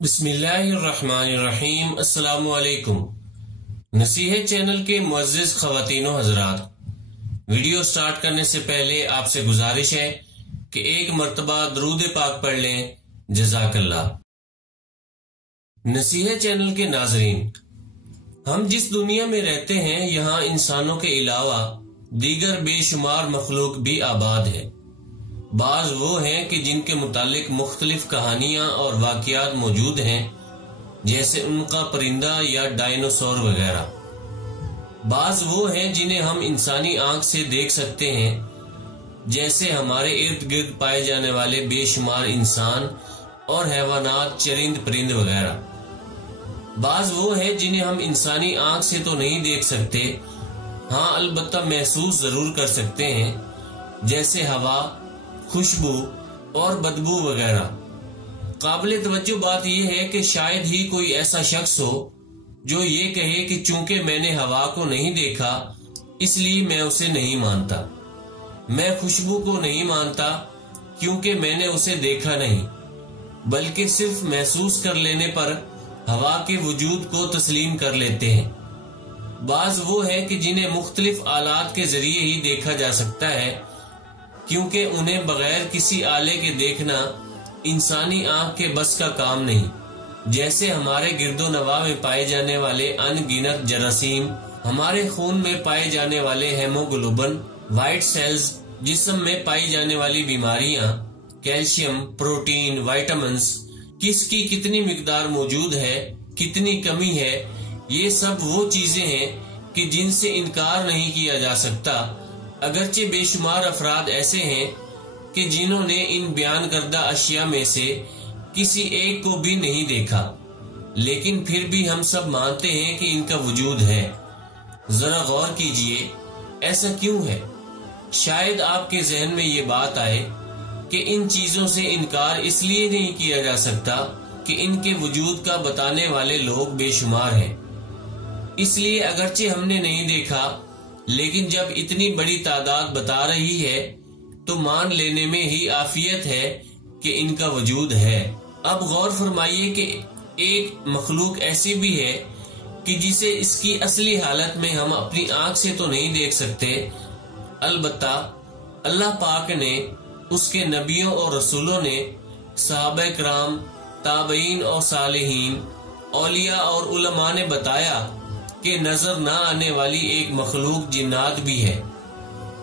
बिस्मिल्लाहिर्रहमानिर्रहीम। अस्सलामु अलैकुम। नसीहत चैनल के मुअज़्ज़िज़ ख़वातीन व हज़रात, वीडियो स्टार्ट करने से पहले आपसे गुजारिश है कि एक मर्तबा दरूद पाक पढ़ लें। जज़ाकल्लाह। नसीहत चैनल के नाज़रीन, हम जिस दुनिया में रहते हैं यहाँ इंसानों के अलावा दीगर बेशुमार मखलूक भी आबाद है। बाज वो हैं कि जिनके मुतालिक मुख्तलिफ कहानियां और वाक़ियात मौजूद हैं, जैसे उनका परिंदा या डायनासोर वगैरह। बाज वो हैं जिन्हें हम इंसानी आंख से देख सकते हैं, जैसे हमारे इर्द गिर्द पाए जाने वाले बेशुमार इंसान और हैवानात, चरिंद परिंद वगैरह। बाज वो हैं जिन्हें हम इंसानी आंख से तो नहीं देख सकते, हाँ अलबत्ता महसूस जरूर कर सकते हैं, जैसे हवा, खुशबू और बदबू वगैरह। काबिल तवज्जो बात यह है कि शायद ही कोई ऐसा शख्स हो जो ये कहे कि चूंकि मैंने हवा को नहीं देखा इसलिए मैं उसे नहीं मानता, मैं खुशबू को नहीं मानता क्योंकि मैंने उसे देखा नहीं, बल्कि सिर्फ महसूस कर लेने पर हवा के वजूद को तस्लीम कर लेते हैं। बाज वो है कि जिन्हें मुख्तलिफ आलात के जरिए ही देखा जा सकता है, क्योंकि उन्हें बगैर किसी आले के देखना इंसानी आंख के बस का काम नहीं। जैसे हमारे गिरदो नवा में पाए जाने वाले अनगिनत जरासीम, हमारे खून में पाए जाने वाले हेमोग्लोबिन, व्हाइट सेल्स, जिस्म में पाई जाने वाली बीमारियां, कैल्शियम, प्रोटीन, विटामिन्स, किसकी कितनी मिकदार मौजूद है, कितनी कमी है, ये सब वो चीजें हैं कि जिनसे इनकार नहीं किया जा सकता। अगरचे बेशुमार अफराद ऐसे हैं कि जिन्होंने इन बयान करदा अशिया में से किसी एक को भी नहीं देखा, लेकिन फिर भी हम सब मानते हैं कि इनका वजूद है। जरा गौर कीजिए, ऐसा क्यों है? शायद आपके जहन में ये बात आए कि इन चीजों से इनकार इसलिए नहीं किया जा सकता कि इनके वजूद का बताने वाले लोग बेशुमार हैं। इसलिए अगरचे हमने नहीं देखा, लेकिन जब इतनी बड़ी तादाद बता रही है तो मान लेने में ही आफियत है कि इनका वजूद है। अब गौर फरमाइए कि एक मखलूक ऐसी भी है कि जिसे इसकी असली हालत में हम अपनी आंख से तो नहीं देख सकते, अलबत्ता अल्लाह पाक ने, उसके नबियों और रसूलों ने, सहाबा किराम, ताबईन और सालिहीन, औलिया और उलमा ने बताया कि नजर न आने वाली एक मखलूक जिन्नात भी है।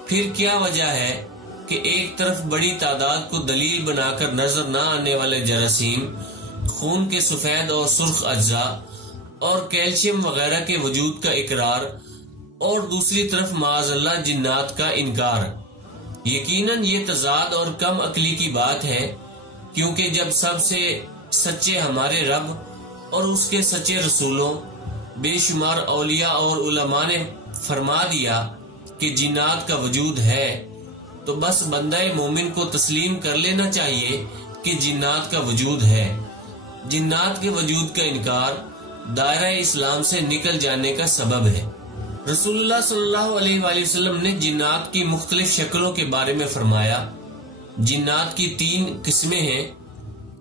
फिर क्या वजह है कि एक तरफ बड़ी तादाद को दलील बनाकर नजर न आने वाले जरासीम, खून के सफेद और सुर्ख अज्जा और कैल्शियम वगैरह के वजूद का इकरार, और दूसरी तरफ माअज़ल्लाह जिन्नात का इनकार। यकीनन ये तजाद और कम अकली की बात है, क्योंकि जब सबसे सच्चे हमारे रब और उसके सच्चे रसूलों, बेशुमार औलिया और उलमा ने फरमा दिया कि जिन्नात का वजूद है, तो बस बंदाए मोमिन को तस्लीम कर लेना चाहिए कि जिन्नात का वजूद है। जिन्नात के वजूद का इनकार दायरा इस्लाम से निकल जाने का सबब है। रसूलुल्लाह सल्लल्लाहु अलैहि वसल्लम ने जिन्नात की मुख्तलिफ शक्लों के बारे में फरमाया। जिन्नात की 3 किस्में हैं।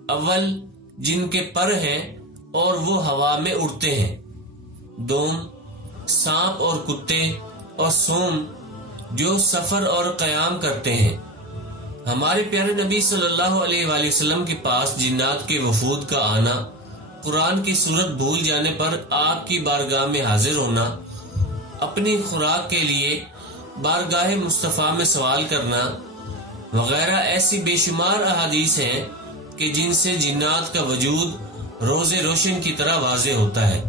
अव्वल, जिनके पर हैं और वो हवा में उड़ते हैं। दोम, सांप और कुत्ते, और सोम, जो सफर और कयाम करते हैं। हमारे प्यारे नबी सल्लल्लाहु अलैहि वसल्लम के पास जिन्नात के वफूद का आना, कुरान की सूरत भूल जाने पर आपकी बारगाह में हाजिर होना, अपनी खुराक के लिए बारगाह मुस्तफा में सवाल करना वगैरह ऐसी बेशुमार अहादीस हैं कि जिनसे जिन्नात का वजूद रोजे रोशन की तरह वाज़ेह होता है।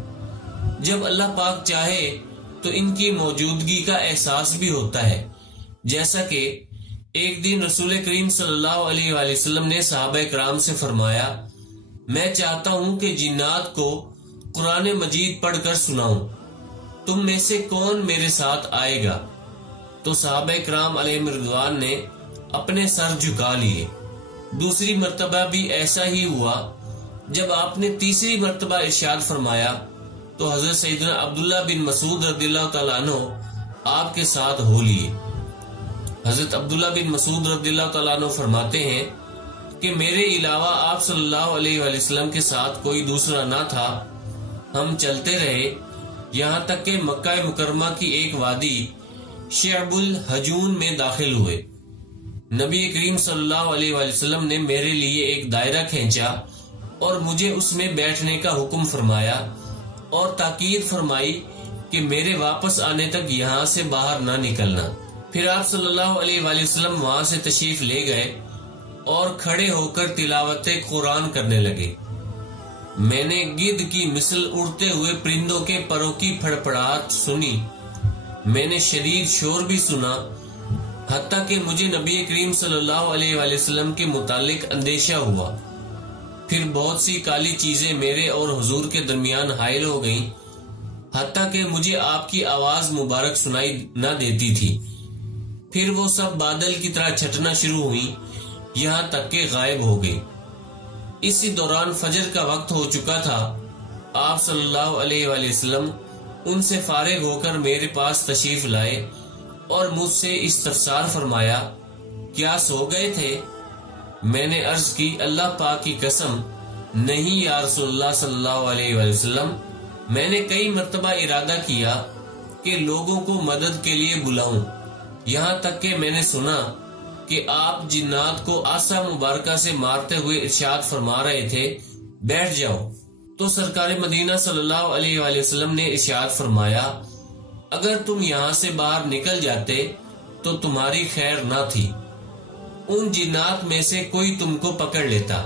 जब अल्लाह पाक चाहे तो इनकी मौजूदगी का एहसास भी होता है। जैसा कि एक दिन रसूल करीम सल्लल्लाहु अलैहि वसल्लम ने सहाबा किराम से फरमाया, मैं चाहता हूं कि जिन्नात को कुरान मजीद पढ़कर सुनाऊं, तुम में से कौन मेरे साथ आएगा? तो सहाबा किराम अलैहिम रिज़वान ने अपने सर झुका लिए। दूसरी मर्तबा भी ऐसा ही हुआ। जब आपने तीसरी मर्तबा इरशाद फरमाया तो हजरत सैयदना अब्दुल्लाह बिन मसूद रदियल्लाहु ताला अन्हु आपके साथ हो लिए। हजरत अब्दुल्लाह बिन मसूद रदियल्लाहु ताला अन्हु फरमाते हैं کہ میرے علاوہ آپ صلی اللہ علیہ وآلہ وسلم کے ساتھ کوئی دوسرا نہ تھا۔ ہم چلتے رہے یہاں تک کہ مکہ مکرمہ کی ایک وادی شعب الحجون میں داخل ہوئے۔ نبی کریم صلی اللہ علیہ وآلہ وسلم نے میرے لیے ایک دائرہ کھینچا اور مجھے اس میں بیٹھنے کا حکم فرمایا اور تاکید فرمائی کہ میرے واپس آنے تک یہاں سے باہر نہ نکلنا۔ پھر آپ صلی اللہ علیہ وآلہ وسلم وہاں سے تشریف لے گئے اور کھڑے ہو کر تلاوت قرآن کرنے لگے۔ میں نے گدھ کی مثل اڑتے ہوئے پرندوں کے پروں کی پھڑپڑاہٹ سنی۔ میں نے شدید شور بھی سنا، حتیٰ کہ مجھے نبی کریم صلی اللہ علیہ وآلہ وسلم کے متعلق اندیشہ ہوا۔ پھر بہت سی کالی چیزیں میرے اور حضور کے درمیان حائل ہو گئیں، حتیٰ کہ مجھے آپ کی آواز مبارک سنائی نہ دیتی تھی۔ پھر وہ سب بادل کی طرح چھٹنا شروع ہوئی یہاں تک کہ غائب ہو گئی۔ اسی دوران فجر کا وقت ہو چکا تھا۔ آپ صلی اللہ علیہ وآلہ وسلم ان سے فارغ ہو کر میرے پاس تشریف لائے اور مجھ سے استفسار فرمایا، کیا سو گئے تھے؟ میں نے عرض کی، اللہ پاک کی قسم نہیں یا رسول اللہ صلی اللہ علیہ وآلہ وسلم، میں نے کئی مرتبہ ارادہ کیا کہ لوگوں کو مدد کے لیے بلاؤں، یہاں تک کہ میں نے سنا کہ آپ جنات کو عصا مبارکہ سے مارتے ہوئے ارشاد فرما رہے تھے، بیٹھ جاؤ۔ تو سرکار مدینہ صلی اللہ علیہ وآلہ وسلم نے ارشاد فرمایا، اگر تم یہاں سے باہر نکل جاتے تو تمہاری خیر نہ تھی، ان جنات میں سے کوئی تم کو پکڑ لیتا۔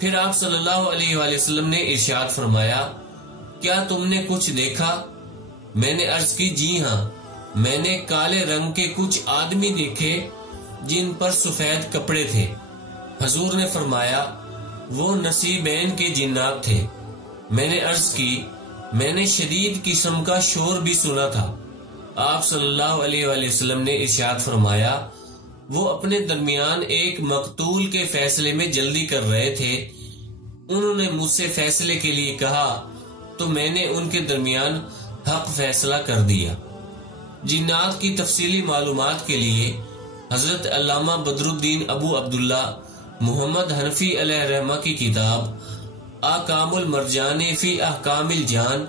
پھر آپ صلی اللہ علیہ وآلہ وسلم نے ارشاد فرمایا، کیا تم نے کچھ دیکھا؟ میں نے عرض کی، جی ہاں، میں نے کالے رنگ کے کچھ آدمی دیکھے جن پر سفید کپڑے تھے۔ حضور نے فرمایا، وہ نصیبین کے جنات تھے۔ میں نے عرض کی، میں نے شدید قسم کا شور بھی سنا تھا۔ آپ صلی اللہ علیہ وآلہ وسلم نے ارشاد فرمایا، وہ اپنے درمیان ایک مقتول کے فیصلے میں جلدی کر رہے تھے۔ انہوں نے مجھ سے فیصلے کے لیے کہا تو میں نے ان کے درمیان حق فیصلہ کر دیا۔ جنات کی تفصیلی معلومات کے لیے حضرت علامہ بدر الدین ابو عبداللہ محمد حنفی علیہ رحمہ کی کتاب احکام المرجان فی احکام الجان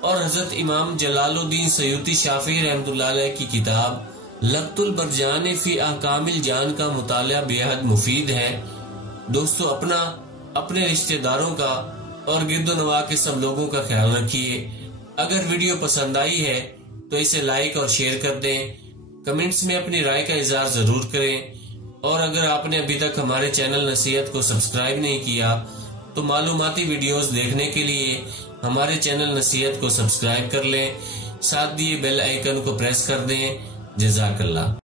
اور حضرت امام جلال الدین سیوطی شافعی رحمۃ اللہ علیہ کی کتاب لقط البرجان فی احکام الجان کا مطالعہ بے حد مفید ہے۔ دوستو، اپنے رشتہ داروں کا اور گرد و نواح کے سب لوگوں کا خیال رکھیے۔ اگر ویڈیو پسند آئی ہے تو اسے لائک اور شیئر کر دیں، کمنٹس میں اپنی رائے کا اظہار ضرور کریں، اور اگر آپ نے ابھی تک ہمارے چینل نصیحت کو سبسکرائب نہیں کیا تو معلوماتی ویڈیوز دیکھنے کے لیے ہمارے چینل نصیحت کو سبسکرائب کر لیں، ساتھ دیے بیل آئیکن کو پریس کر دیں۔ جزاک اللہ۔